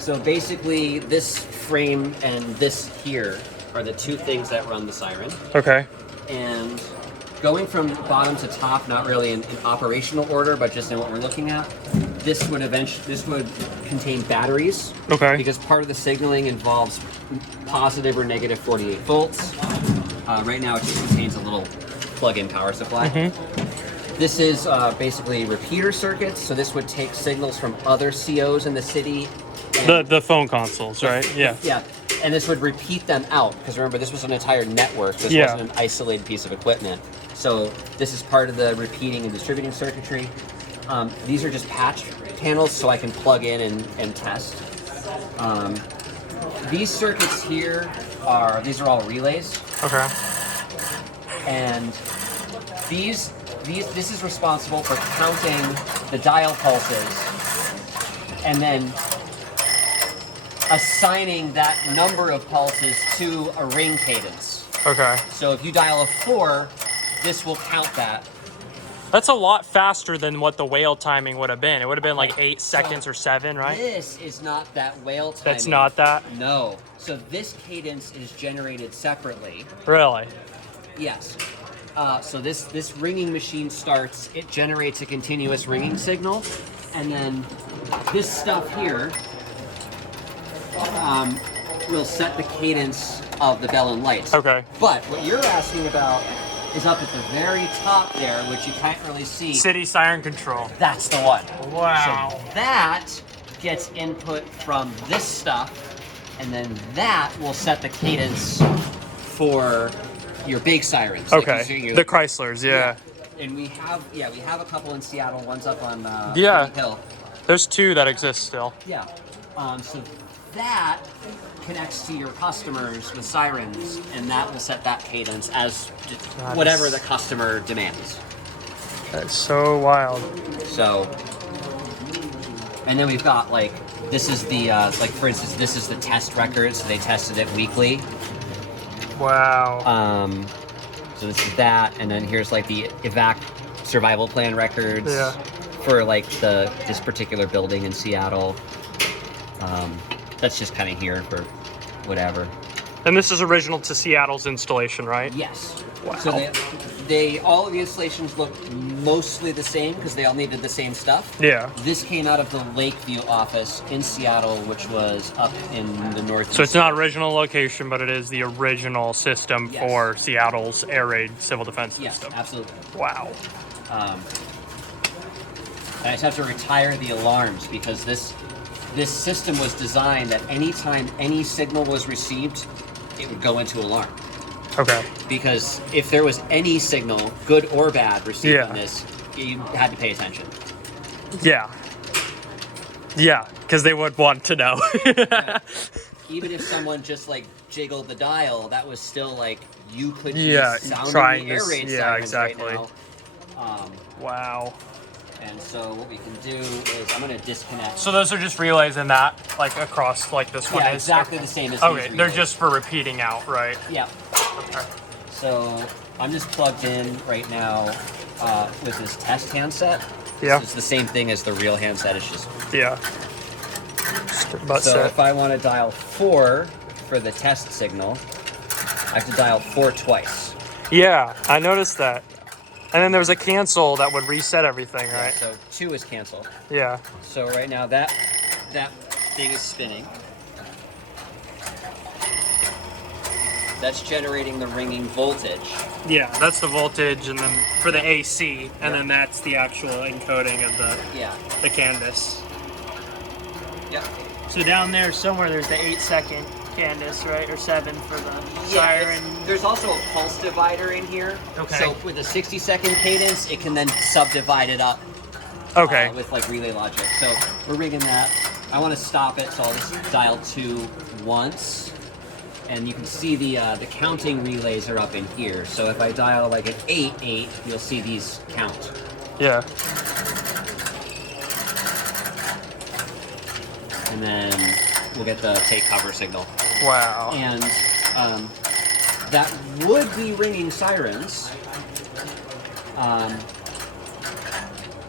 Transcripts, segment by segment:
So basically, this frame and this here are the two things that run the siren. Okay. And going from bottom to top, not really in operational order, but just in what we're looking at, this would contain batteries. Okay. Because part of the signaling involves positive or negative 48 volts. Right now, it just contains a little plug-in power supply. This is basically repeater circuits, so this would take signals from other COs in the city. The phone consoles, right? Yeah. Yeah, and this would repeat them out, because remember, this was an entire network. This wasn't an isolated piece of equipment. So this is part of the repeating and distributing circuitry. These are just patch panels, so I can plug in and test. These circuits here these are all relays. Okay. And this is responsible for counting the dial pulses and then assigning that number of pulses to a ring cadence. Okay. So if you dial a 4, this will count that. That's a lot faster than what the whale timing would have been. It would have been like 8 seconds or 7, right? This is not that whale timing. That's not that? No. So this cadence is generated separately. Really? Yes. So this ringing machine starts, it generates a continuous ringing signal, and then this stuff here will set the cadence of the bell and lights. Okay. But what you're asking about is up at the very top there, which you can't really see. City siren control. That's the one. Wow. So that gets input from this stuff, and then that will set the cadence for your big sirens. Okay. The Chryslers, yeah. And we have a couple in Seattle. One's up on Yeah. Hill. There's 2 that exist still. Yeah. So that connects to your customers with sirens, and that will set that cadence as whatever the customer demands. That's so wild. So, and then we've got like, this is the, like for instance, this is the test record, so they tested it weekly. Wow. So this is that, and then here's like the evac survival plan records for like this particular building in Seattle. That's just kind of here for whatever. And this is original to Seattle's installation, right? Yes. Wow. So all of the installations look mostly the same because they all needed the same stuff. Yeah. This came out of the Lakeview office in Seattle, which was up in the northeast. So it's not original location, but it is the original system for Seattle's air raid civil defense system. Yes, absolutely. Wow. And I just have to retire the alarms because this system was designed that anytime any signal was received, it would go into alarm. Okay. Because if there was any signal, good or bad, received in this, you had to pay attention. Yeah. Yeah, because they would want to know. Even if someone just like jiggled the dial, that was still like you could be sounding the air raid sirens right now. Wow. And so what we can do is I'm going to disconnect. So those are just relays in that, like across, like this one is? Exactly the same as okay, these they're relays. just for repeating out, right? Yeah. Okay. So I'm just plugged in right now with this test handset. Yeah. So it's the same thing as the real handset. It's just But so if I want to dial 4 for the test signal, I have to dial 4 twice. Yeah, I noticed that. And then there was a cancel that would reset everything, right? So 2 is cancel. Yeah. So right now that thing is spinning. That's generating the ringing voltage. Yeah, that's the voltage, and then for the AC, and then that's the actual encoding of the canvas. Yep. So down there somewhere, there's the 8-second canvas, right, or 7 for the siren. There's also a pulse divider in here. Okay. So with a 60-second cadence, it can then subdivide it up. Okay. With like relay logic. So we're rigging that. I want to stop it, so I'll just dial 2 once. And you can see the counting relays are up in here. So if I dial like an 8-8, you'll see these count. Yeah. And then we'll get the take cover signal. Wow. And that would be ringing sirens,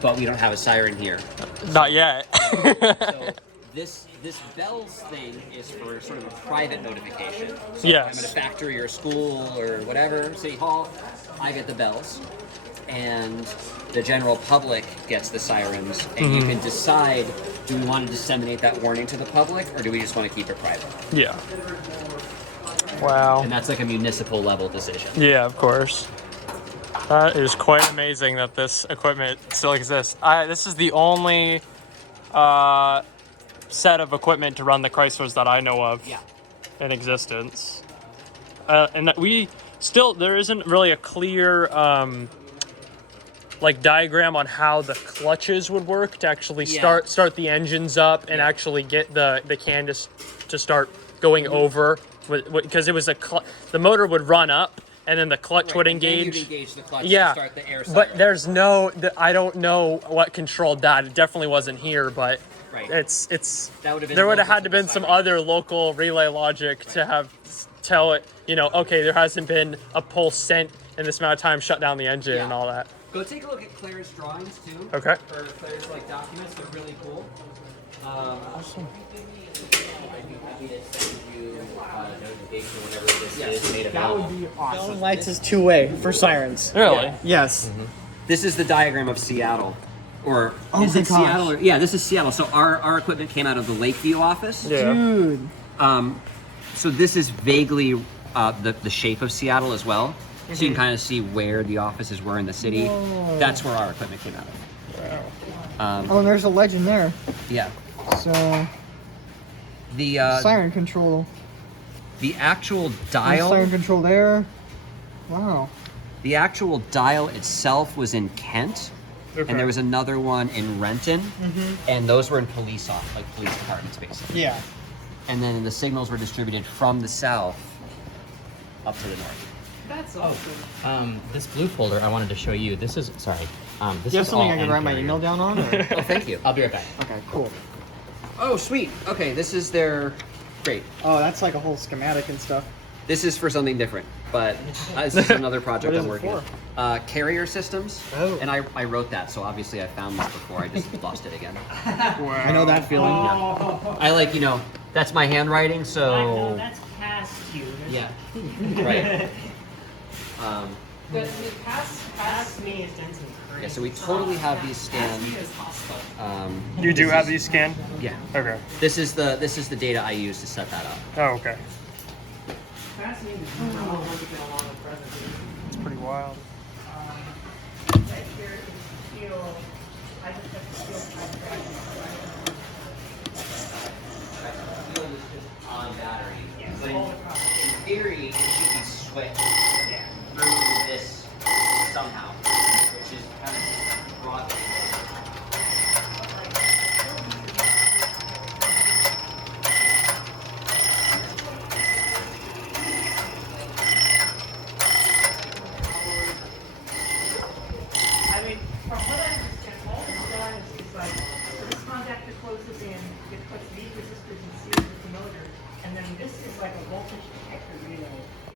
but we don't have a siren here. Not yet. So This bells thing is for sort of a private notification. So Yes. if I'm at a factory or a school or whatever, city hall, I get the bells. And the general public gets the sirens. And you can decide, do we want to disseminate that warning to the public or do we just want to keep it private? Yeah. Wow. And that's like a municipal level decision. Yeah, of course. That is quite amazing that this equipment still exists. This is the only set of equipment to run the Chryslers that I know of in existence. And that there isn't really a clear like diagram on how the clutches would work to actually start the engines up and actually get the can to start going over, because it was the motor would run up and then the clutch would engage. And then you'd engage the clutch to start the air siren. But there's I don't know what controlled that. It definitely wasn't here, but there would have had to been some other local relay logic to tell it, okay, there hasn't been a pulse sent in this amount of time, shut down the engine and all that. Go take a look at Claire's drawings too. Okay. Or Claire's documents. They're really cool. Awesome. I'd be happy to send you notification whenever this is made That available. would be awesome. Bell lights is two-way for sirens. Really? Yes. This is the diagram of Seattle. Or Oh is my it gosh. Seattle? Yeah, this is Seattle. So our equipment came out of the Lakeview office. Yeah. Dude. So this is vaguely the shape of Seattle as well. So you can kind of see where the offices were in the city. Whoa. That's where our equipment came out of. Wow. Oh, and there's a legend there. Yeah. So, The siren control. the actual There's dial. siren control there. Wow. The actual dial itself was in Kent, and there was another one in Renton, and those were in police departments basically. Yeah. And then the signals were distributed from the south up to the north. That's awesome. This blue folder I wanted to show you. This is Do you have something I can write my email down on? Or? Oh, thank you. I'll be right back. Okay, cool. Oh, sweet. Okay, this is their. Great. Oh, that's like a whole schematic and stuff. This is for something different, but this is another project What is I'm it working for? on. Carrier systems. Oh. And I wrote that, so obviously I found this before. I just lost it again. I know that feeling. I that's my handwriting, so. That's past you. Yeah. Right. Past me is Jensen. Yeah, so we totally have these scanned. You do have these scanned? Yeah. Okay. This is the data I use to set that up. Oh, okay. It's pretty wild. On battery. But in theory, it should be switched through this somehow, which is kind of broadly. I mean, from what I understand, all it's done is like, so this contactor closes in, it puts these resistors in series with the motor, and then this is like a voltage detector relay